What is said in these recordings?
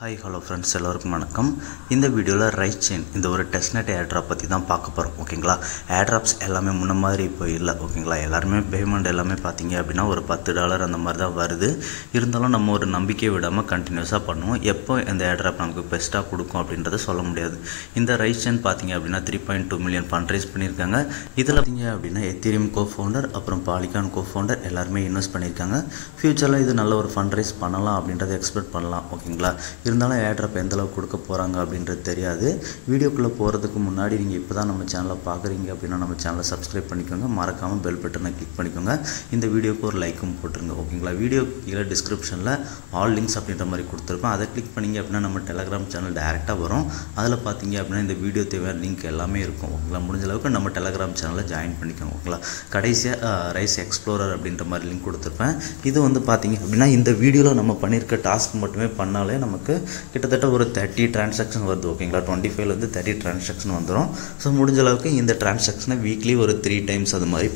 Hi hello friends, எல்லோருக்கும் வணக்கம். இந்த வீடியோவில் ரைட் செயின் இந்த ஒரு டெஸ்ட்நெட் ஏர்ட்ராப் பற்றி தான் பார்க்க போகிறோம். ஓகேங்களா, ஏர்ட்ராப்ஸ் எல்லாமே முன்ன மாதிரி இப்போ இல்லை. ஓகேங்களா, எல்லாருமே பேமெண்ட் எல்லாமே பார்த்தீங்க அப்படின்னா ஒரு $10 அந்த மாதிரி தான் வருது. இருந்தாலும் நம்ம ஒரு நம்பிக்கையை விடாமல் கண்டினியூஸாக பண்ணுவோம். எப்போ இந்த ஏர்ட்ராப் நமக்கு பெஸ்ட்டாக கொடுக்கும் அப்படின்றத சொல்ல முடியாது. இந்த ரைட் செயின் பார்த்தீங்க அப்படின்னா 3.2 மில்லியன் ஃபண்ட் ரைஸ் பண்ணியிருக்காங்க. இதில் பார்த்தீங்க அப்படின்னா எத்தீரியம் கோஃபவுண்டர் அப்புறம் பாலிகான் கோஃபவுண்டர் எல்லாருமே இன்வெஸ்ட் பண்ணியிருக்காங்க. ஃப்யூச்சரில் இது நல்ல ஒரு ஃபண்ட் ரைஸ் பண்ணலாம் அப்படின்றத எக்ஸ்பெக்ட் பண்ணலாம். ஓகேங்களா, இருந்தாலும் ஏர்ட்ராப் எந்த அளவுக்கு கொடுக்க போகிறாங்க அப்படின்றது தெரியாது. வீடியோக்குள்ளே போகிறதுக்கு முன்னாடி நீங்கள் இப்போ தான் நம்ம சேனலை பார்க்குறீங்க அப்படின்னா நம்ம சேனலை சப்ஸ்கிரைப் பண்ணிக்கோங்க. மறக்காமல் பெல் பட்டனை கிளிக் பண்ணிக்கோங்க. இந்த வீடியோக்கு ஒரு லைக்கும் போட்டுருங்க. ஓகேங்களா, வீடியோ கீழே டிஸ்கிரிப்ஷனில் ஆல் லிங்க்ஸ் அப்படின்ற மாதிரி கொடுத்துருப்பேன். அதை கிளிக் பண்ணிங்க அப்படின்னா நம்ம டெலகிராம் சேனல் டேரெக்டாக வரும். அதில் பார்த்தீங்க அப்படின்னா இந்த வீடியோ தேவையான லிங்க் எல்லாமே இருக்கும். ஓகேங்களா, முடிஞ்ச அளவுக்கு நம்ம டெலகிராம் சேனலில் ஜாயின் பண்ணிக்கோங்க. ஓகேங்களா, கடைசியாக ரைஸ் எக்ஸ்ப்ளோரர் அப்படின்ற மாதிரி லிங்க் கொடுத்துருப்பேன். இது வந்து பார்த்தீங்க அப்படின்னா இந்த வீடியோவில் நம்ம பண்ணியிருக்க டாஸ்க் மட்டுமே பண்ணாலே நமக்கு கிட்டத்தட்ட ஒரு 30 டிரான்சாக்ஷன் வருது. ஓகேங்களா, 25லேருந்து 30 டிரான்சாக்ஷன் வந்துடும். ஸோ முடிஞ்ச அளவுக்கு இந்த டிரான்சாக்ஷனை வீக்லி ஒரு 3 டைம்ஸ் அது மாதிரி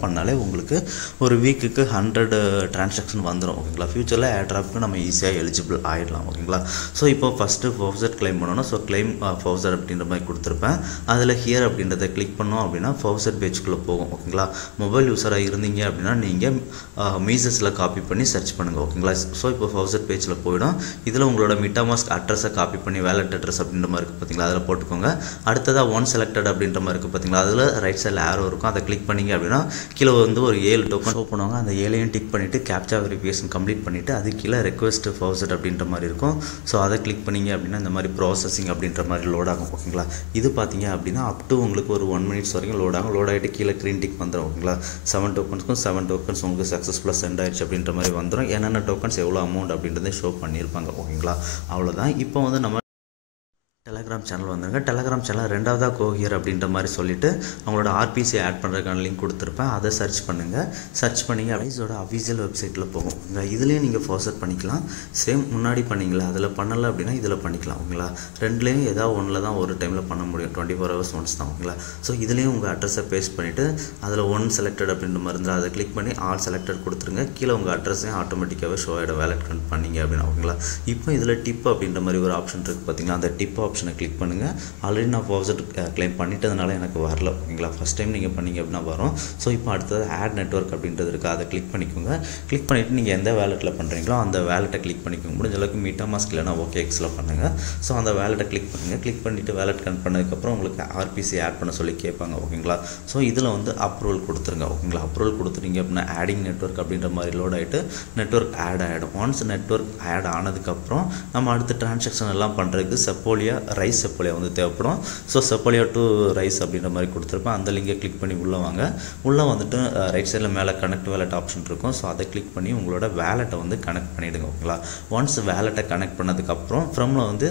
பண்ணாலே உங்களுக்கு ஒரு வீக்குக்கு 100 டிரான்சாக்ஷன் வந்துடும். ஓகேங்களா, ஃபியூச்சரில் ஏர்ட்ராப்க்கு நம்ம ஈஸியாக எலிஜிபிள் ஆகிடலாம். ஓகேங்களா, ஸோ இப்போ ஃபஸ்ட்டு ஃபவுசர் கிளைம் பண்ணணும். ஸோ கிளைம் ஃபவுசர் அப்படின்ற மாதிரி கொடுத்துருப்பேன். அதில் ஹியர் அப்படின்றத கிளிக் பண்ணோம் அப்படின்னா ஃபவுசர் பேஜுக்குள்ளே போகும். ஓகேங்களா, மொபைல் யூஸராக இருந்தீங்க அப்படின்னா நீங்கள் மீசஸில் காப்பி பண்ணி சர்ச் பண்ணுங்கள். ஓகேங்களா, ஸோ இப்போ ஃபவுசர் பேஜில் போயிடும். இதில் உங்களோட MetaMask அட்ரஸை காப்பி பண்ணி வேலட் அட்ரஸ் அப்படின்ற மாதிரி இருக்குது பார்த்தீங்களா, அதில் போட்டுக்கோங்க. அடுத்ததாக ஒன் செலக்டட் அப்படின்ற மாதிரி இருக்குது பார்த்தீங்களா, அதில் ரைட் சைடில் ஏரோ இருக்கும். அதை கிளிக் பண்ணிங்க அப்படின்னா கீழே வந்து ஒரு 7 டோக்கன் ஷோ பண்ணுவாங்க. அந்த 7ஐயும் டிக் பண்ணிவிட்டு கேப்சா வெரிஃபிகேஷன் கம்ப்ளீட் பண்ணிவிட்டு அது கீழே ரெக்வெஸ்ட் ஃபவுசர் அப்படின்ற மாதிரி இருக்கும். ஸோ அதை கிளிக் பண்ணிங்க அப்படின்னா இந்த மாதிரி ப்ராசஸிங் அப்படின்ற மாதிரி லோட் ஆகும். ஓகேங்களா, இது பார்த்தீங்க அப்படின்னா அப் டு உங்களுக்கு ஒரு 1 மினிட்ஸ் வரைக்கும் லோட் ஆகும். லோட் ஆகிட்டு கீழே க்ரீன் டிக் வந்துடும். ஓகேங்களா, 7 டோக்கன்ஸ்க்கும் 7 டோக்கன்ஸ் உங்களுக்கு சக்ஸஸ்ஃபுல்லாக சென்ட் ஆயிடுச்சு அப்படின்ற மாதிரி வந்துடும். என்னென்ன டோக்கன்ஸ் எவ்வளோ அமௌண்ட் அப்படின்றத ஷோ பண்ணியிருப்பாங்க. ஓகேங்களா, அவ்வளோதான். இப்போ வந்து நம்ம டெலகிராம் சேனல் வந்துருங்க. டெலகிராம் சேனல் ரெண்டாவதாக கோஹியர் அப்படின்ற மாதிரி சொல்லிவிட்டு அவங்களோட ஆர்பிசி ஆட் பண்ணுறதுக்கான லிங்க் கொடுத்துருப்பேன். அதை சர்ச் பண்ணுங்கள். சர்ச் பண்ணிங்க ரைஸோட அஃபீஷியல் வெப்சைட்டில் போகும். இதுலேயும் நீங்கள் ஃபோர்ஸர் பண்ணிக்கலாம். சேம் முன்னாடி பண்ணிங்களா அதில் பண்ணலை அப்படின்னா இதில் பண்ணிக்கலாம். ஓகேங்களா, ரெண்டுலேயும் ஏதாவது ஒன்றில் தான் ஒரு டைமில் பண்ண முடியும். 24 ஹவர்ஸ் ஒன்ஸ் தான். ஓகேங்களா, ஸோ இதுலேயும் உங்கள் அட்ரஸை பேஸ்ட் பண்ணிவிட்டு அதில் ஒன் செலக்டட் அப்படின்ற மாதிரி இருந்தால் அதை கிளிக் பண்ணி ஆல் செலக்டட் கொடுத்துருங்க. கீழே உங்கள் அட்ரஸையும் ஆட்டோமேட்டிக்காகவே ஷோ ஆகிடும் வேலட் கனெக்ட் பண்ணிங்க அப்படின்னா. ஓகேங்களா, இப்போ இதில் டிப் அப்படின்ற மாதிரி ஒரு ஆப்ஷன் இருக்குது பார்த்தீங்களா, அந்த டிப் ஆப்ஷனை கிளிக் பண்ணுங்கள். ஆல்ரெடி நான் ஃபவுசர் கிளைம் பண்ணிட்டதுனால எனக்கு வரல. ஓகேங்களா, ஃபஸ்ட் டைம் நீங்கள் பண்ணிங்க அப்படின்னா வரும். ஸோ இப்போ அடுத்தது ஆட் நெட்வொர்க் அப்படின்றது இருக்குது. அதை கிளிக் பண்ணிக்கோங்க. கிளிக் பண்ணிவிட்டு நீங்கள் எந்த வேலெட்டில் பண்ணுறீங்களோ அந்த வேலெட்டை கிளிக் பண்ணிக்கோங்க. முடிஞ்ச அளவுக்கு MetaMask இல்லைனா OKXல பண்ணுங்கள். ஸோ அந்த வேலெட்டை கிளிக் பண்ணுங்கள். கிளிக் பண்ணிவிட்டு வேலெட் கனெக்ட் பண்ணதுக்கப்புறம் உங்களுக்கு ஆர்பிசி ஆட் பண்ண சொல்லி கேட்பாங்க. ஓகேங்களா, ஸோ இதில் வந்து அப்ரூவல் கொடுத்துருங்க. ஓகேங்களா, அப்ரூவல் கொடுத்துட்டீங்க அப்படின்னா ஆடிங் நெட்வொர்க் அப்படின்ற மாதிரி லோட் ஆகிட்டு நெட்வொர்க் ஆட் ஆகிடும். ஒன்ஸ் நெட்வொர்க் ஆட் ஆனதுக்கப்புறம் நம்ம அடுத்த டிரான்சாக்ஷன் எல்லாம் பண்ணுறதுக்கு ரைஸ் செப்போலியா வந்து தேவைப்படும். ஸோ செப்போலியா டு ரைஸ் அப்படின்ற மாதிரி கொடுத்துருப்பேன். அந்த லிங்கை கிளிக் பண்ணி உள்ளே வாங்க. உள்ளே வந்துட்டு ரைட் சைடில் மேலே கனெக்ட் வேலட் ஆப்ஷன் இருக்கும். ஸோ அதை கிளிக் பண்ணி உங்களோட வேலெட்டை வந்து கனெக்ட் பண்ணிவிடுங்க. ஓகேங்களா, ஒன்ஸ் வேலெட்டை கனெக்ட் பண்ணதுக்கப்புறம் ஃப்ரமில் வந்து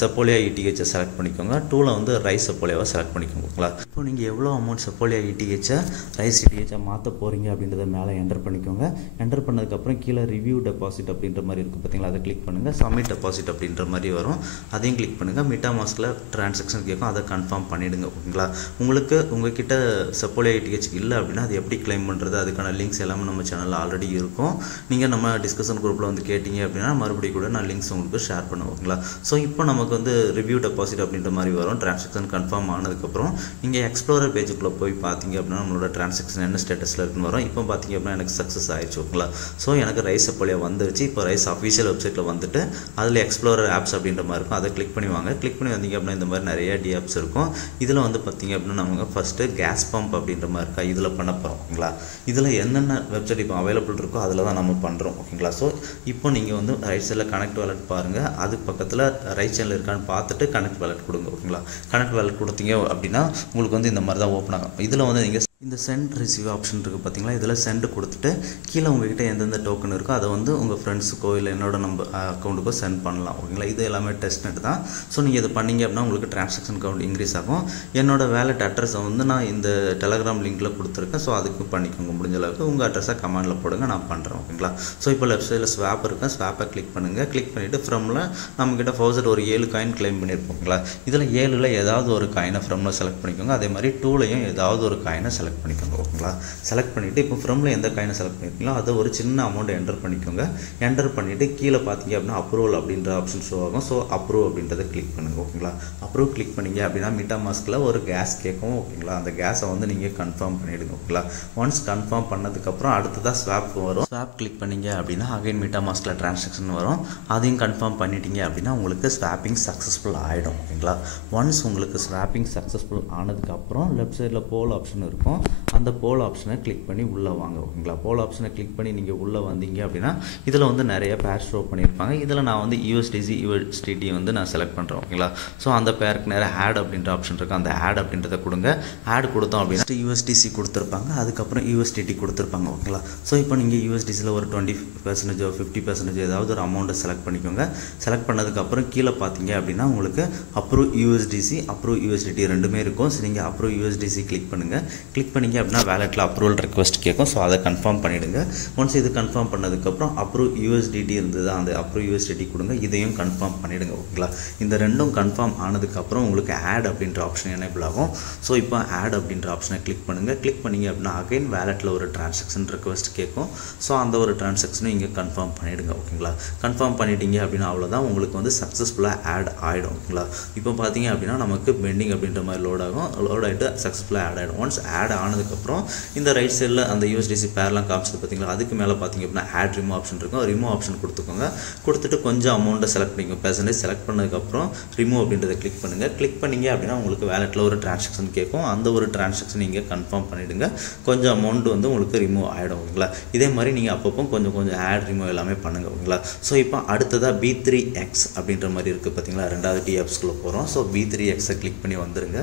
செப்போலியா ETHஐ செலக்ட் பண்ணிக்கோங்க. டூவில் வந்து ரைஸ் செப்போலியாவை செலக்ட் பண்ணிக்கோங்க. ஓகேங்களா, இப்போ நீங்கள் எவ்வளோ அமௌண்ட் செப்போலியா ETHஐ ரைஸ் ETHஐ மாற்ற போகிறீங்க அப்படின்றத மேலே என்டர் பண்ணிக்கோங்க. என்டர் பண்ணதுக்கப்புறம் கீழே ரிவ்யூ டெபாசிட் அப்படின்ற மாதிரி இருக்குது பார்த்தீங்களா, அதை கிளிக் பண்ணுங்கள். சப்மிட் டெபாசிட் அப்படின்ற மாதிரி வரும். அதையும் கிளிக் பண்ணுங்கள். MetaMaskல டிரான்சாக்ஷன் கேட்கும். அதை கன்ஃபார்ம் பண்ணிவிடுங்க. ஓகேங்களா, உங்களுக்கு உங்ககிட்ட செப்போலியா ETH இல்லை அப்படின்னா அது எப்படி கிளைம் பண்ணுறது, அதுக்கான லிங்க்ஸ் எல்லாமே நம்ம சேனலில் ஆல்ரெடி இருக்கும். நீங்கள் நம்ம டிஸ்கஷன் குரூப்பில் வந்து கேட்டிங்க அப்படின்னா மறுபடியும் கூட நான் லிங்க்ஸ் உங்களுக்கு ஷேர் பண்ணுவேன். ஓகேங்களா, ஸோ இப்போ நமக்கு வந்து ரிவ்யூ டெபாசிட் அப்படின்ற மாதிரி வரும். டிரான்சாக்ஷன் கன்ஃபார்ம் ஆனதுக்கப்புறம் நீங்கள் எக்ஸ்ப்ளோரர் பேஜுக்குள்ளே போய் பார்த்தீங்க அப்படின்னா நம்மளோட டிரான்சாக்ஷன் என்ன ஸ்டேட்டஸில் இருக்குன்னு வரும். இப்போ பார்த்தீங்க அப்படின்னா எனக்கு சக்ஸஸ் ஆயிடுச்சு. ஓகேங்களா, ஸோ எனக்கு ரைஸ் செப்போலியா வந்துருச்சு. இப்போ ரைஸ் அஃபீஷியல் வெப்சைட்டில் வந்துட்டு அதில் எக்ஸ்ப்ளோரர் ஆப்ஸ் அப்படின்ற மாதிரி இருக்கும். அதை கிளிக் பண்ணி வாங்க. கிளிக் பண்ணி வந்தீங்க அப்படின்னா இந்த மாதிரி நிறைய ஆப்ஸ் இருக்கும். இதில் வந்து பார்த்தீங்க அப்படின்னா நமக்கு ஃபஸ்ட்டு கேஸ் பம்ப் அப்படின்ற மாதிரி இருக்கா, இதில் பண்ண போகிறோம். ஓகேங்களா, இதில் என்னென்ன வெப்சைட் இப்போ அவைலபிள் இருக்கோ அதில் தான் நம்ம பண்ணுறோம். ஓகேங்களா, ஸோ இப்போ நீங்கள் வந்து ரைட் சைடில் கனெக்ட் வேலட் பாருங்கள். அது பக்கத்தில் ரைட் சைடில் இருக்கான்னு பார்த்துட்டு கனெக்ட் வேலட் கொடுங்க. ஓகேங்களா, கனெக்ட் வேலட் கொடுத்தீங்க அப்படின்னா உங்களுக்கு வந்து இந்த மாதிரி தான் ஓப்பன் ஆகும். இதில் வந்து நீங்கள் இந்த சென்ட் ரிசீவ் ஆப்ஷன் இருக்குது பார்த்தீங்களா, இதில் சென்ட் கொடுத்துட்டு கீழே உங்கள்கிட்ட எந்தெந்த டோக்கன் இருக்கோ அதை வந்து உங்கள் ஃப்ரெண்ட்ஸுக்கோ இல்லை என்னோட நம்ம அக்கௌண்ட்டுக்கோ சென்ட் பண்ணலாம். ஓகேங்களா, இது எல்லாமே டெஸ்ட் நெட் தான். ஸோ நீங்கள் இதை பண்ணிங்க அப்படின்னா உங்களுக்கு டிரான்சாக்ஷன் கவுண்ட் இன்க்ரீஸ் ஆகும். என்னோட வேலட் அட்ரஸை வந்து நான் இந்த டெலகிராம் லிங்க்கில் கொடுத்துருக்கேன். ஸோ அதுக்கு பண்ணிக்கோங்க. முடிஞ்ச அளவுக்கு உங்கள் அட்ரஸை கமெண்டில் போடுங்க, நான் பண்ணுறேன். ஓகேங்களா, ஸோ இப்போ லெஃப்ட் சைடில் ஸ்வாப் இருக்கேன். ஸ்வாப்பை கிளிக் பண்ணுங்கள். கிளிக் பண்ணிவிட்டு ஃப்ரமில் நம்மக்கிட்ட ஃபவுசர் ஒரு 7 காயின் கிளைம் பண்ணியிருப்போங்களா, இதில் 7ல் ஏதாவது ஒரு காயினை ஃப்ரமில் செலக்ட் பண்ணிக்கோங்க. அதே மாதிரி 2லையும் ஏதாவது ஒரு காயினை செலக்ட் செலக்ட் பண்ணிக்கோங்க ஓகேங்களா. செலக்ட் பண்ணிவிட்டு இப்போ ஃப்ரம்ல எந்த காயினை செலக்ட் பண்ணியிருக்கீங்களோ அதை ஒரு சின்ன அமௌண்ட் என்டர் பண்ணிக்கோங்க. என்டர் பண்ணிவிட்டு கீழே பார்த்தீங்க அப்படின்னா அப்ரூவல் அப்படின்ற ஆப்ஷன் ஷோ ஆகும். ஸோ அப்ரூவ் அப்படின்றத கிளிக் பண்ணுங்கள் ஓகேங்களா. அப்ரூவ் கிளிக் பண்ணிங்க அப்படின்னா MetaMaskல ஒரு கேஸ் கேட்கும் ஓகேங்களா. அந்த கேஸை வந்து நீங்கள் கன்ஃபார்ம் பண்ணிவிடுங்க ஓகேங்களா. ஒன்ஸ் கன்ஃபார்ம் பண்ணதுக்கப்புறம் அடுத்ததாக ஸ்வாப் வரும். ஸ்வாப் கிளிக் பண்ணிங்க அப்படின்னா அகைன் MetaMaskல டிரான்சாக்ஷன் வரும். அதையும் கன்ஃபார்ம் பண்ணிட்டீங்க அப்படின்னா உங்களுக்கு ஸ்வாப்பிங் சக்ஸஸ்ஃபுல் ஆகிடும் ஓகேங்களா. ஒன்ஸ் உங்களுக்கு ஸ்வாப்பிங் சக்ஸஸ்ஃபுல் ஆனதுக்கப்புறம் லெஃப்ட் சைடில் போல் ஆப்ஷன் இருக்கும். அந்த போல் ஆப்ஷனை கிளிக் பண்ணி உள்ளே வாங்க ஓகேங்களா. போல் ஆப்ஷனை கிளிக் பண்ணி நீங்கள் உள்ளே வந்தீங்க அப்படின்னா இதில் வந்து நிறைய பேர் ஷோ பண்ணியிருப்பாங்க. இதில் நான் வந்து USDT வந்து நான் செலக்ட் பண்ணுறேன் ஓகேங்களா. ஸோ அந்த பேருக்கு நேரம் ஆட் அப்படின்ற ஆப்ஷன் இருக்குது. அந்த ஆட் அப்படின்றத கொடுங்க. ஆட் கொடுத்தோம் அப்படின்னா USDC கொடுத்துருப்பாங்க. அதுக்கப்புறம் USDT கொடுத்துருப்பாங்க ஓகேங்களா. ஸோ இப்போ நீங்கள் USDCயில் ஒரு 20% 50% ஏதாவது ஒரு அமௌண்ட்டை செலக்ட் பண்ணிக்கோங்க. செலக்ட் பண்ணதுக்கப்புறம் கீழே பார்த்தீங்க அப்படின்னா உங்களுக்கு அப்ரூவ் USDC அப்ரூவ் USDT ரெண்டுமே இருக்கும். ஸோ நீங்கள் அப்ரூவ் USDC கிளிக் பண்ணுங்கள். கிளிக் பண்ணிங்க அப்படின்னா வேலெட்டில் அப்ரூவல் ரெக்வஸ்ட் கேட்கும். ஸோ அதை கன்ஃபார்ம் பண்ணிவிடுங்க. ஒன்ஸ் இது கன்ஃபார்ம் பண்ணதுக்கப்புறம் அப்ரூவ் USDT இருந்தது அந்த அப்ரூவ் USDT கொடுங்க. இதையும் கன்ஃபார்ம் பண்ணிவிடுங்க ஓகேங்களா. இந்த ரெண்டும் கன்ஃபார்ம் ஆனதுக்கப்புறம் உங்களுக்கு ஆட் அப்படின்ற ஆப்ஷன் எனேபிள் ஆகும். ஸோ இப்போ ஆட் அப்படின்ற ஆப்ஷனை கிளிக் பண்ணுங்கள். கிளிக் பண்ணிங்க அப்படின்னா அகைன் வேலெட்டில் ஒரு டிரான்சாக்ஷன் ரெக்வஸ்ட் கேட்கும். ஸோ அந்த ஒரு டிரான்சாக்ஷனும் இங்கே கன்ஃபார்ம் பண்ணிவிடுங்க ஓகேங்களா. கன்ஃபார்ம் பண்ணிட்டீங்க அப்படின்னா அவ்வளோதான், உங்களுக்கு வந்து சக்ஸஸ்ஃபுல்லாக ஆட் ஆகிடும் ஓகேங்களா. இப்போ பார்த்தீங்க அப்படின்னா நமக்கு பெண்டிங் அப்படின்ற மாதிரி லோட் ஆகும். லோட் ஆகிட்டு சக்ஸஸ்ஃபுல்லாக ஆட் ஆகிடும். ஒன்ஸ் ஆட் ஆனதுக்கப்புறம் இந்த ரைட் சைடில் அந்த USDC பேர்லாம் காமிச்சது பார்த்தீங்களா, அதுக்கு மேலே பார்த்தீங்க அப்படின்னா ஆட் ரிமூவ் ஆப்ஷன் இருக்கும். ரிமூவ் ஆப்ஷன் கொடுத்துக்கோங்க. கொடுத்துட்டு கொஞ்சம் அமௌண்ட்டை செலக்ட் பண்ணிக்கோங்க. பெர்சன்டேஜ் செலக்ட் பண்ணதுக்கப்புறம் ரிமூவ் அப்படின்றத கிளிக் பண்ணுங்கள். கிளிக் பண்ணிங்க அப்படின்னா உங்களுக்கு வேலெட்டில் ஒரு டிரான்சாக்ஷன் கேட்கும். அந்த ஒரு டிரான்சாக்ஷன் நீங்கள் கன்ஃபார்ம் பண்ணிவிடுங்க. கொஞ்சம் அமௌண்ட் வந்து உங்களுக்கு ரிமூவ் ஆகிடும் ஓகேங்களா. இதே மாதிரி நீங்கள் அப்பப்போ கொஞ்சம் ஆட் ரிமூவ் எல்லாமே பண்ணுங்கள் ஓகேங்களா. ஸோ இப்போ அடுத்ததாக B3X அப்படின்ற மாதிரி இருக்குது பார்த்தீங்களா. ரெண்டாவது TAppsக்குள்ளே போகிறோம். ஸோ B3Xை கிளிக் பண்ணி வந்துடுங்க.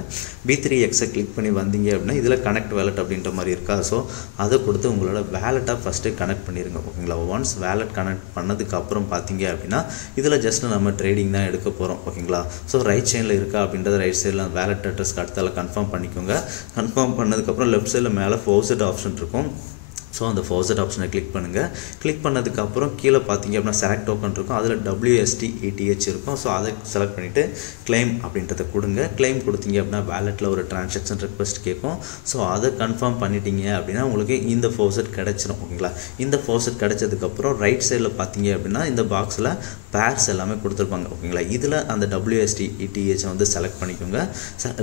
B3Xை கிளிக் பண்ணி வந்தீங்க அப்படின்னா இதில் கனெக்ட் வேலெட் அப்படின்ற மாதிரி இருக்கா. ஸோ அதை கொடுத்து உங்களோட வேலெட்டை ஃபஸ்ட்டு கனெக்ட் பண்ணிடுங்க ஓகேங்களா. ஒன்ஸ் வேலெட் கனெக்ட் பண்ணதுக்கப்புறம் பார்த்தீங்க அப்படின்னா இதில் ஜஸ்ட் நம்ம ட்ரேடிங் தான் எடுக்க போகிறோம் ஓகேங்களா. ஸோ ரைட் சைடில் இருக்கா அப்படின்றத ரைட் சைடில் வேலெட் அட்ரஸ்க்கு அடுத்தால கன்ஃபார்ம் பண்ணிக்கோங்க. கன்ஃபார்ம் பண்ணதுக்கப்புறம் லெஃப்ட் சைடில் மேலே ஃபோர்ஸட் ஆப்ஷன் இருக்கும். ஸோ அந்த ஃபோர்ஸட் ஆப்ஷனை கிளிக் பண்ணுங்கள். கிளிக் பண்ணதுக்கப்புறம் கீழே பார்த்தீங்க அப்படின்னா செலக்ட் டோக்கன் இருக்கும். அதில் WSDETH இருக்கும். ஸோ அதை செலக்ட் பண்ணிவிட்டு கிளைம் அப்படின்றத கொடுங்க. கிளைம் கொடுத்தீங்க அப்படின்னா வேலெட்டில் ஒரு டிரான்சாக்ஷன் ரெக்வஸ்ட் கேட்கும். ஸோ அதை கன்ஃபார்ம் பண்ணிட்டீங்க அப்படின்னா உங்களுக்கு இந்த ஃபோர்ஸட் கிடச்சிடும் ஓகேங்களா. இந்த ஃபோர்ஸட் கிடச்சதுக்கப்புறம் ரைட் சைடில் பார்த்தீங்க அப்படின்னா இந்த பாக்ஸில் பேர்ஸ் எல்லாமே கொடுத்துருப்பாங்க ஓகேங்களா. இதில் அந்த WSDETH வந்து செலக்ட் பண்ணிக்கோங்க.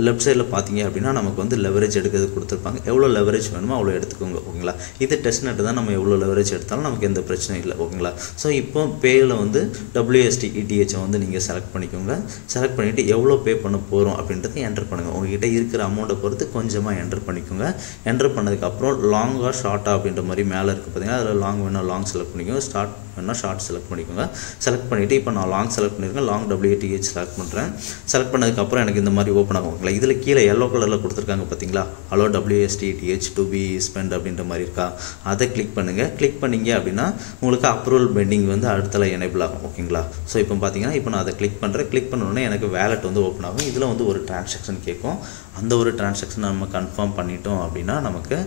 லெஃப்ட் சைடில் பார்த்தீங்க அப்படின்னா நமக்கு வந்து லெவரேஜ் எடுக்கிறது கொடுத்துருப்பாங்க. எவ்வளோ லெவரேஜ் வேணுமோ அவ்வளோ எடுத்துக்கோங்க ஓகேங்களா. இது டெஸ்ட் நெட் தான், நம்ம எவ்வளோ லெவரேஜ் எடுத்தாலும் நமக்கு எந்த பிரச்சனையும் இல்லை ஓகேங்களா. ஸோ இப்போ பேயில் வந்து WSDETH வந்து நீங்கள் செலக்ட் பண்ணிக்கோங்க. செலக்ட் பண்ணிவிட்டு எவ்வளோ பே பண்ண போகிறோம் அப்படின்றத என்டர் பண்ணுங்கள். உங்கள்கிட்ட இருக்கிற அமௌண்ட்டை பொறுத்து கொஞ்சமாக என்டர் பண்ணிக்கோங்க. என்டர் பண்ணதுக்கப்புறம் லாங்காக ஷார்ட்டாக அப்படின்ற மாதிரி மேலே இருக்குது பார்த்தீங்கன்னா அதில் லாங் வேணால் லாங் செலக்ட் பண்ணிக்கோங்க. ஸ்டார்ட் வேணால் ஷார்ட் செலக்ட் பண்ணிக்கோங்க. செலக்ட் பண்ணிவிட்டு இப்போ நான் லாங் செலக்ட் பண்ணியிருக்கேன். லாங் WTH செலக்ட் பண்ணுறேன். செலக்ட் பண்ணதுக்கப்புறம் எனக்கு இந்த மாதிரி ஓப்பன் ஆகுங்களா. இதில் கீழே எல்லோ கலரில் கொடுத்துருக்காங்க பார்த்தீங்களா, allow WSDETH to be spent அப்படின்ற மாதிரி இருக்கா. அதை கிளிக் பண்ணுங்கள். கிளிக் பண்ணிங்க அப்படின்னா உங்களுக்கு அப்ரூவல் பெண்டிங் வந்து அடுத்தல எனேபிள் ஆகும் ஓகேங்களா. ஸோ இப்போ பார்த்தீங்கன்னா இப்போ நான் அதை கிளிக் பண்ணுறேன். கிளிக் பண்ணோன்னே எனக்கு வேலெட் வந்து ஓப்பன் ஆகும். இதில் வந்து ஒரு டிரான்சாக்ஷன் கேட்கும். அந்த ஒரு டிரான்சாக்ஷன் நம்ம கன்ஃபார்ம் பண்ணிட்டோம் அப்படின்னா நமக்கு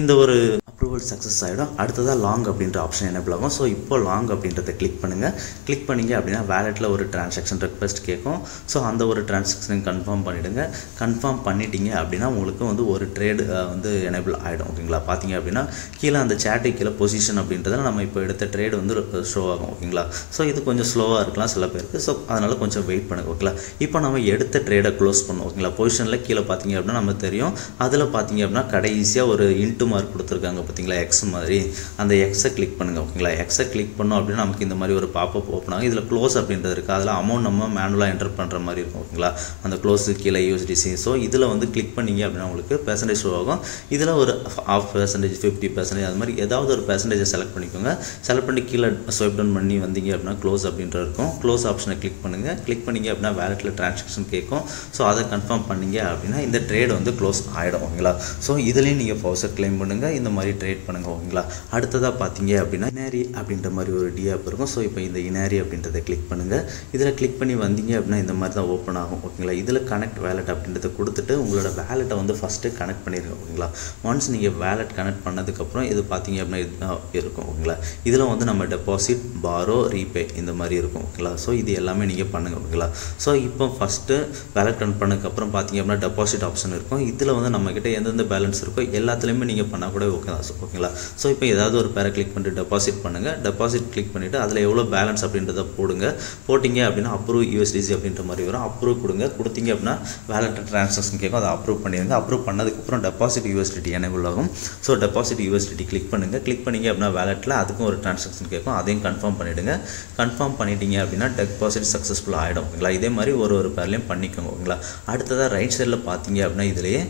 இந்த ஒரு அப்ரூவல் சக்ஸஸ் ஆகிடும். அடுத்ததாக லாங் அப்படின்ற ஆப்ஷன் எனேபிள் ஆகும். ஸோ இப்போ லாங் அப்படின்றத கிளிக் பண்ணுங்கள். கிளிக் பண்ணிங்க அப்படின்னா வேலெட்டில் ஒரு டிரான்சாக்ஷன் ரெக்வஸ்ட் கேட்கும். ஸோ அந்த ஒரு டிரான்சாக்ஷனை கன்ஃபார்ம் பண்ணிவிடுங்க. கன்ஃபார்ம் பண்ணிட்டீங்க அப்படின்னா உங்களுக்கு வந்து ஒரு ட்ரேடு வந்து எனேபிள் ஆகிடும் ஓகேங்களா. பார்த்தீங்க அப்படின்னா கீழே அந்த சேட்டு கீழே பொசிஷன் அப்படின்றத நம்ம இப்போ எடுத்த ட்ரேடு வந்து ஷோ ஆகும் ஓகேங்களா. ஸோ இது கொஞ்சம் ஸ்லோவாக இருக்கலாம் சில பேருக்கு. ஸோ அதனால் கொஞ்சம் வெயிட் பண்ணுங்க ஓகேங்களா. இப்போ நம்ம எடுத்த ட்ரேடை க்ளோஸ் பண்ணோம் ஓகேங்களா. பொசிஷனில் கீழே பார்த்தீங்க அப்படின்னா நம்ம தெரியும். அதில் பார்த்தீங்க அப்படின்னா கடைசியாக ஒரு இன்ட்டு மார்க் கொடுத்துருக்காங்க பார்த்தீங்களா, எக்ஸ் மாதிரி. அந்த எக்ஸை கிளிக் பண்ணுங்கள் ஓகேங்களா. எக்ஸை கிளிக் பண்ணோம் அப்படின்னா நமக்கு இந்த மாதிரி ஒரு பாப்பப் ஓப்பன் ஆகும். இதில் க்ளோஸ் அப்படின்றது இருக்குது. அதில் அமௌண்ட் நம்ம மேனுவலாக என்டர் பண்ணுற மாதிரி இருக்கும் ஓகேங்களா. அந்த க்ளோஸு கீழே USDC. ஸோ இதில் வந்து கிளிக் பண்ணிங்க அப்படின்னா உங்களுக்கு பெர்சன்டேஜ் ஷோ ஆகும். இதில் ஒரு 0.5% 50% அது மாதிரி ஏதாவது ஒரு பெர்சன்டேஜை செலக்ட் பண்ணிக்கோங்க. செலக்ட் பண்ணி கீழே ஸ்வைப் டவுன் பண்ணி வந்தீங்க அப்படின்னா க்ளோஸ் அப்படின்ற இருக்கும். க்ளோஸ் ஆப்ஷனை கிளிக் பண்ணுங்கள். கிளிக் பண்ணிங்க அப்படின்னா வேலெட்டில் டிரான்சாக்ஷன் கேட்கும். ஸோ அதை கன்ஃபார்ம் பண்ணிங்க அப்படின்னா இந்த ட்ரேட் வந்து க்ளோஸ் ஆகிடும் ஓகேங்களா. ஸோ இதுலேயும் நீங்கள் ஃபோர்ஸட் கிளைம் பண்ணுங்கள். இந்த மாதிரி ட்ரேட் கிரியேட் பண்ணுங்கள் ஓகேங்களா. அடுத்ததாக பார்த்தீங்க அப்படின்னா இனாரி அப்படின்ற மாதிரி ஒரு டி ஆப் இருக்கும். ஸோ இப்போ இந்த இனாரி அப்படின்றத கிளிக் பண்ணுங்கள். இதில் கிளிக் பண்ணி வந்தீங்க அப்படின்னா இந்த மாதிரி தான் ஓப்பன் ஆகும் ஓகேங்களா. இதில் கனெக்ட் வேலட் அப்படின்றத கொடுத்துட்டு உங்களோட வேலெட்டை வந்து ஃபஸ்ட்டு கனெக்ட் பண்ணிடுங்க ஓகேங்களா. ஒன்ஸ் நீங்கள் வேலெட் கனெக்ட் பண்ணதுக்கப்புறம் இது பார்த்தீங்க அப்படின்னா இதுதான் இருக்கும் ஓகேங்களா. இதில் வந்து நம்ம டெபாசிட், பாரோ, ரீபே இந்த மாதிரி இருக்கும் ஓகேங்களா. ஸோ இது எல்லாமே நீங்கள் பண்ணுங்கள் ஓகேங்களா. ஸோ இப்போ ஃபஸ்ட்டு வேலெட் கனெக்ட் பண்ணதுக்கப்புறம் பார்த்தீங்க அப்படின்னா டெபாசிட் ஆப்ஷன் இருக்கும். இதில் வந்து நம்மக்கிட்ட எந்தெந்த பேலன்ஸ் இருக்கோ எல்லாத்துலேயுமே நீங்கள் பண்ணால் கூட ஓகே தான் ஓகேங்களா. ஸோ இப்போ ஏதாவது ஒரு பேரை கிளிக் பண்ணிட்டு டெபாசிட் பண்ணுங்கள். டெபாசிட் கிளிக் பண்ணிவிட்டு அதில் எவ்வளோ பேலன்ஸ் அப்படின்றத போட்டிங்க அப்படின்னா அப்ரூவ் யூஎஸ்டிசி அப்படின்ற மாதிரி வரும். அப்ரூவ் கொடுத்தீங்க அப்படின்னா வேலெட் ட்ரான்சாக்ஷன் கேட்கும், அதை அப்ரூவ் பண்ணிடுங்க. அப்ரூவ் பண்ணதுக்கப்புறம் டெபாசிட் யூஎஸ்டிடி எனேபிள் ஆகும். ஸோ டெபாசிட் யூஎஸ்டிடி கிளிக் பண்ணுங்கள். கிளிக் பண்ணிங்க அப்படின்னா வேலெட்டில் அதுக்கும் ஒரு ட்ரான்சாக்ஷன் கேட்கும், அதையும் கன்ஃபார்ம் பண்ணிவிடுங்க. கன்ஃபார்ம் பண்ணிட்டீங்க அப்படின்னா டெபாசிட் சக்ஸஸ்ஃபுல் ஆகிடும் ஓகேங்களா. இதே மாதிரி ஒரு பேர்லையும் பண்ணிக்கோங்க ஓகேங்களா. அடுத்ததாக ரைட் சைடில் பார்த்தீங்க அப்படின்னா இதிலேயே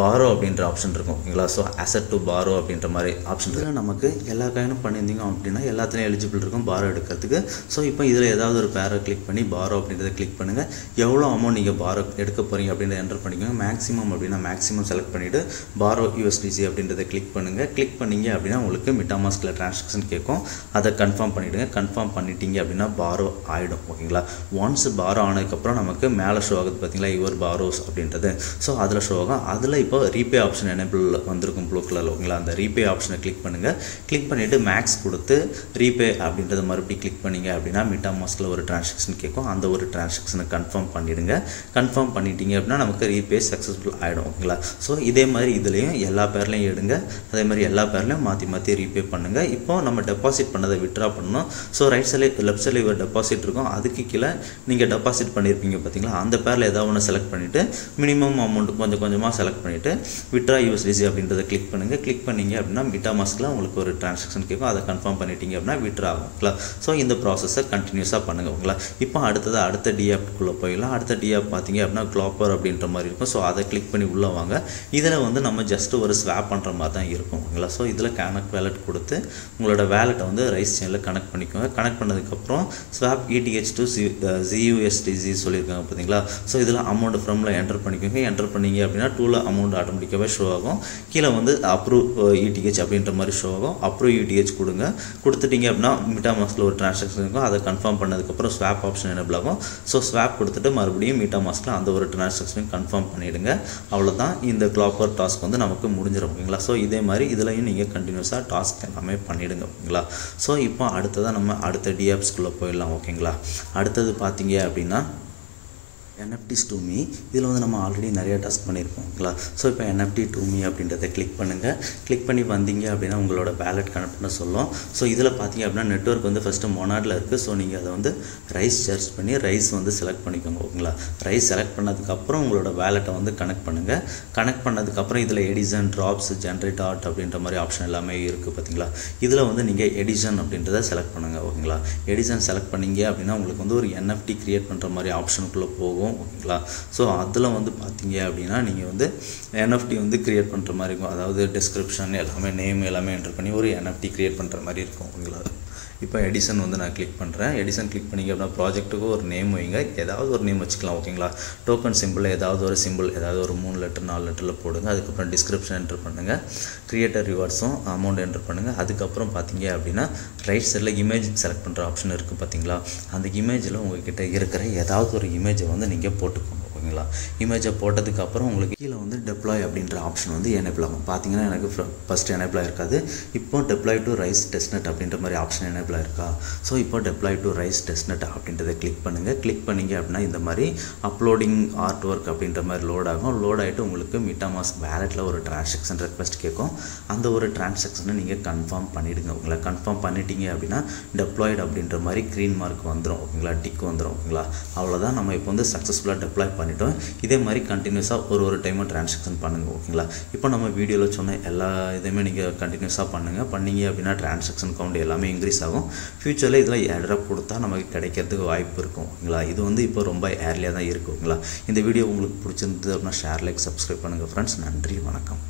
பாரோ அப்படின்ற ஆப்ஷன் இருக்கும் ஓகேங்களா. ஸோ அசெட் டு பாரோ அப்படின்ற மாதிரி ஆப்ஷன் இருக்குது. நமக்கு எல்லா காயினும் பண்ணியிருந்தீங்க அப்படின்னா எல்லாத்துலேயும் எலிஜிபிள் இருக்கும் பாரோ எடுக்கிறதுக்கு. ஸோ இப்போ இதில் ஏதாவது ஒரு பேரை கிளிக் பண்ணி பாரோ அப்படின்றத கிளிக் பண்ணுங்கள். எவ்வளோ அமௌண்ட் நீங்கள் பாரோ எடுக்க போகிறீங்க அப்படின்றத என்டர் பண்ணிக்கோங்க. மேக்ஸிமம் அப்படின்னா மேக்ஸிமம் செலக்ட் பண்ணிவிட்டு பாரோ யூஎஸ்டிசி அப்படின்றத கிளிக் பண்ணுங்கள். கிளிக் பண்ணிங்க அப்படின்னா உங்களுக்கு மிட்டாமாஸ்கில் ட்ரான்சாக்ஷன் கேட்கும், அதை கன்ஃபார்ம் பண்ணிவிடுங்க. கன்ஃபார்ம் பண்ணிட்டீங்க அப்படின்னா பாரோ ஆகிடும் ஓகேங்களா. ஒன்ஸ் பாரோ ஆனதுக்கப்புறம் நமக்கு மேலே ஷோ ஆகுது பார்த்தீங்களா யுவர் பாரோஸ் அப்படின்றது. ஸோ அதில் ஷோ ஆகும். அதில் இப்போ ரீபே ஆப்ஷன் எனேபிள் வந்திருக்கும் ப்ளூ கலரில் ஓகேங்களா. அந்த ரீபே ஆப்ஷனை கிளிக் பண்ணுங்கள். கிளிக் பண்ணிவிட்டு மேக்ஸ் கொடுத்து ரீபே அப்படின்றத மறுபடியும் கிளிக் பண்ணிங்க அப்படின்னா மிட்டாமாஸ்கில் ஒரு ட்ரான்சாக்ஷன் கேட்கும், அந்த ஒரு ட்ரான்சாக்ஷனை கன்ஃபார்ம் பண்ணிவிடுங்க. கன்ஃபார்ம் பண்ணிட்டீங்க அப்படின்னா நமக்கு ரீபே சக்ஸஸ்ஃபுல் ஆகிடும் ஓகேங்களா. ஸோ இதே மாதிரி இதுலேயும் எல்லா பேர்லையும் எடுங்க, அதே மாதிரி எல்லா பேர்லையும் மாற்றி ரீபே பண்ணுங்கள். இப்போ நம்ம டெபாசிட் பண்ணதை விட்ரா பண்ணணும். ஸோ ரைட் சைடில் லெஃப்ட் சைடில் ஒரு டெபாசிட் இருக்கும், அதுக்கு கீழே நீங்கள் டெபாசிட் பண்ணியிருப்பீங்க பார்த்தீங்களா, அந்த பேரில் ஏதாவது ஒன்று செலக்ட் பண்ணிவிட்டு மினிமம் அமௌண்ட் கொஞ்சமாக செலக்ட் பண்ணிவிட்டு விட்ரா யூஎஸ்டிசி அப்படின்றத கிளிக் பண்ணுங்கள். கிளிக் பண்ணிங்க அப்படின்னா மிட்டாமாஸ்கில் உங்களுக்கு ஒரு ட்ரான்சாக்ஷன் கேட்கும், அதை கன்ஃபார்ம் பண்ணிட்டீங்க அப்படின்னா விட்ரா ஆகும் ஓகேங்களா. ஸோ இந்த ப்ராசஸை கண்டினியூஸாக பண்ணுங்கள் ஓகேங்களா. இப்போ அடுத்த டிஆப்க்குள்ளே போயிடலாம். அடுத்த டிஆப் பார்த்தீங்க அப்படின்னா க்ளாப்பர் அப்படின்ற மாதிரி இருக்கும். ஸோ அதை கிளிக் பண்ணி உள்ளே வாங்க. இதில் வந்து நம்ம ஜஸ்ட்டு ஒரு ஸ்வாப் பண்ணுற மாதிரி தான் இருக்கும் ஓகேங்களா. ஸோ இதில் கனெக்ட் வேலெட் கொடுத்து உங்களோட வேலெட்டை வந்து ரைஸ் செயினில் கனெக்ட் பண்ணிக்கோங்க. கனெக்ட் பண்ணதுக்கப்புறம் ஸ்வாப் ETH to ZUSDC சொல்லியிருக்காங்க பார்த்தீங்களா. ஸோ இதில் அமௌண்ட் ஃப்ரமில் என்டர் பண்ணிக்கோங்க. என்டர் பண்ணிங்க அப்படின்னா டூவில் அமௌண்ட் ஆட்டோமேட்டிக்காகவே ஷோ ஆகும். கீழே வந்து அப்ரூவ் ETH அப்படின்ற மாதிரி ஷோ ஆகும். அப்ரூவ் ETH கொடுத்துட்டீங்க அப்படின்னா மிட்டாமாஸ்கில் ஒரு ட்ரான்சாக்ஷன் இருக்கும், அதை கன்ஃபார்ம் பண்ணதுக்கப்புறம் ஸ்வாப் ஆப்ஷன் எனேபிள் ஆகும். ஸோ ஸ்வாப் கொடுத்துட்டு மறுபடியும் மிட்டாமாஸ்கில் அந்த ஒரு ட்ரான்சாக்ஷனையும் கன்ஃபார்ம் பண்ணிவிடுங்க. அவ்வளோதான், இந்த க்ளாப்பர் டாஸ்க் வந்து நமக்கு முடிஞ்சிடும் ஓகேங்களா. ஸோ இதே மாதிரி இதுலையும் நீங்கள் கண்டினியூஸாக டாஸ்க் எல்லாமே பண்ணிவிடுங்க ஓகேங்களா. ஸோ இப்போ அடுத்ததாக நம்ம அடுத்த டிஆப்ஸ்குள்ளே போயிடலாம் ஓகேங்களா. அடுத்தது பார்த்தீங்க அப்படின்னா NFTs to me. இதில் வந்து நம்ம ஆல்ரெடி நிறைய டாஸ்க் பண்ணியிருப்போம் ஓகேங்களா. ஸோ இப்போ NFT to me அப்படின்றத கிளிக் பண்ணுங்கள். கிளிக் பண்ணி வந்தீங்க அப்படின்னா உங்களோட வேலெட் கனெக்ட் பண்ண சொல்லும். ஸோ இதில் பார்த்தீங்க அப்படின்னா நெட்வொர்க் வந்து ஃபஸ்ட்டு மொனாடில் இருக்குது. ஸோ நீங்கள் அதை வந்து ரைஸ் சர்ச் பண்ணி ரைஸ் வந்து செலக்ட் பண்ணிக்கோங்க ஓகேங்களா. ரைஸ் செலக்ட் பண்ணதுக்கப்புறம் உங்களோட வேலெட்டை வந்து கனெக்ட் பண்ணுங்கள். கனெக்ட் பண்ணதுக்கப்புறம் இதில் எடிஷன், ட்ராப்ஸ், ஜென்ரேட் ஆர்ட் அப்படின்ற மாதிரி ஆப்ஷன் எல்லாமே இருக்குது பார்த்தீங்களா. இதில் வந்து நீங்கள் எடிஷன் அப்படின்றத செலக்ட் பண்ணுங்கள் ஓகேங்களா. எடிஷன் செலக்ட் பண்ணிங்க அப்படின்னா உங்களுக்கு வந்து ஒரு NFT க்ரியேட் பண்ணுற மாதிரி ஆப்ஷனுக்குள்ளே போகும் ஓகேங்களா. ஸோ அதில் வந்து பார்த்தீங்க அப்படின்னா நீங்கள் வந்து NFT வந்து க்ரியேட் பண்ணுற மாதிரி இருக்கும். அதாவது டிஸ்கிரிப்ஷன் எல்லாமே நேம் எல்லாமே என்டர் பண்ணி ஒரு NFT க்ரியேட் பண்ணுற மாதிரி இருக்கும் ஓகேங்களா. இப்போ எடிஷன் வந்து நான் கிளிக் பண்ணுறேன். எடிஷன் கிளிக் பண்ணிங்க அப்படின்னா ப்ராஜெக்ட்டுக்கு ஒரு நேம் வைங்க, ஏதாவது ஒரு நேம் வச்சுக்கலாம் ஓகேங்களா. டோக்கன் சிம்பிள் ஏதாவது ஒரு சிம்பிள் ஏதாவது ஒரு 3 லெட்டர் 4 லெட்டரில் போடுங்க. அதுக்கப்புறம் டிஸ்கிரிப்ஷன் என்டர் பண்ணுங்கள். கிரியேட்டர் ரிவார்ட்ஸும் அமௌண்ட் என்டர் பண்ணுங்கள். அதுக்கப்புறம் பார்த்தீங்க அப்படின்னா ரைட் சைடில் இமேஜ் செலக்ட் பண்ணுற ஆப்ஷன் இருக்குது பார்த்தீங்களா. அந்த இமேஜில் உங்கள்கிட்ட இருக்கிற ஏதாவது ஒரு இமேஜை வந்து நீங்கள் போட்டுக்கோங்க ஓகேங்களா. இமேஜை போட்டதுக்கப்புறம் உங்களுக்கு கீழே வந்து டெப்ளாய் அப்படின்ற ஆப்ஷன் வந்து எனேபிள் ஆகும். பார்த்தீங்கன்னா எனக்கு ஃபஸ்ட்டு எனேபிளாக இருக்காது. இப்போ டெப்ளாய் டு ரைஸ் டெஸ்ட்நெட் அப்படின்ற மாதிரி ஆப்ஷன் எனேபிளாக இருக்கா. ஸோ இப்போ டெப்ளாய் டு ரைஸ் டெஸ்ட்நெட் அப்படின்றத கிளிக் பண்ணுங்கள். கிளிக் பண்ணிங்க அப்படின்னா இந்த மாதிரி அப்லோடிங் ஆர்ட் ஒர்க் அப்படின்ற மாதிரி லோட் ஆகும். லோட் ஆகிட்டு உங்களுக்கு மிட்டாமாஸ்க் வேலெட்டில் ஒரு ட்ரான்சாக்ஷன் ரெக்வஸ்ட் கேட்கும். அந்த ஒரு ட்ரான்சாக்ஷனை நீங்கள் கன்ஃபார்ம் பண்ணிவிடுங்க ஓகேங்களா. கன்ஃபார்ம் பண்ணிட்டீங்க அப்படின்னா டெப்ளாய்டு அப்படின்ற மாதிரி க்ரீன் மார்க் வந்துடும் ஓகேங்களா, டிக் வந்துடும் ஓகேங்களா. அவ்வளோதான், நம்ம இப்போ வந்து சக்ஸஸ்ஃபுல்லாக டெப்ளாய் பண்ணிட்டோம். இதே மாதிரி கண்டினியூஸாக ஒரு டைமும் ட்ரான்சாக்ஷன் பண்ணுங்கள் ஓகேங்களா. இப்போ நம்ம வீடியோவில் சொன்ன எல்லா இதையுமே நீங்கள் கண்டினியூஸாக பண்ணுங்கள். பண்ணீங்க அப்படின்னா ட்ரான்சாக்ஷன் கவுண்ட் எல்லாமே இன்க்ரீஸ் ஆகும். ஃப்யூச்சரில் இதில் ஏர்ட்ராப் கொடுத்தா நமக்கு கிடைக்கிறதுக்கு வாய்ப்பு இருக்கும் ஓகேங்களா. இது வந்து இப்போ ரொம்ப ஏர்லியாக தான் இருக்குது ஓகேங்களா. இந்த வீடியோ உங்களுக்கு பிடிச்சிருந்தது அப்படின்னா ஷேர், லைக், சப்ஸ்கிரைப் பண்ணுங்கள் ஃப்ரெண்ட்ஸ். நன்றி, வணக்கம்.